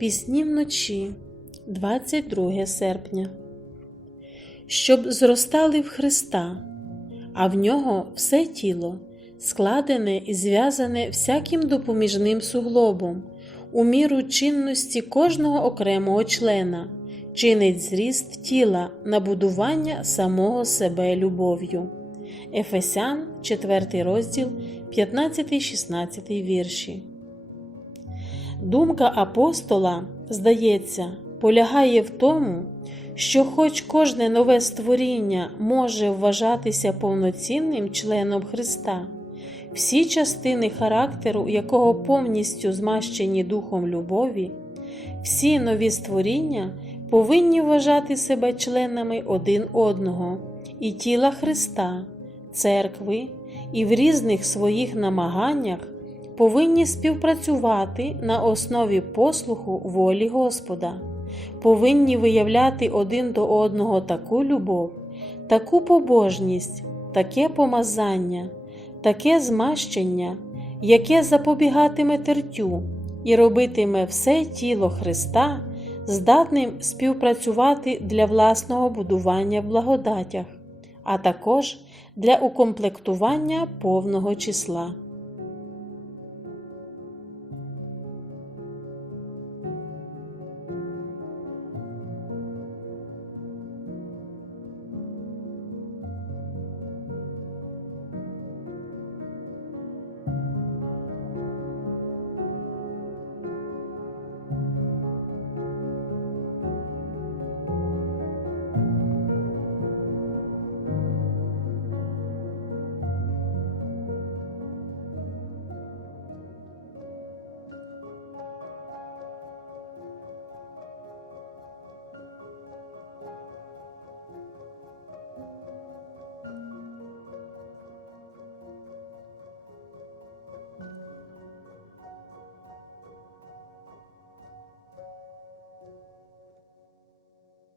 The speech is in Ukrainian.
Пісні вночі, 22 серпня. Щоб зростали в Христа, а в нього все тіло, складене і зв'язане всяким допоміжним суглобом, у міру чинності кожного окремого члена, чинить зріст тіла на будування самого себе любов'ю. Ефесян, 4 розділ, 15-16 вірші. Думка апостола, здається, полягає в тому, що, хоч кожне нове створіння може вважатися повноцінним членом Христа, всі частини характеру, якого повністю змащені духом любові, всі нові створіння повинні вважати себе членами один одного і тіла Христа, церкви, і в різних своїх намаганнях повинні співпрацювати на основі послуху волі Господа, повинні виявляти один до одного таку любов, таку побожність, таке помазання, таке змащення, яке запобігатиме тертю і робитиме все тіло Христа здатним співпрацювати для власного будування в благодатях, а також для укомплектування повного числа.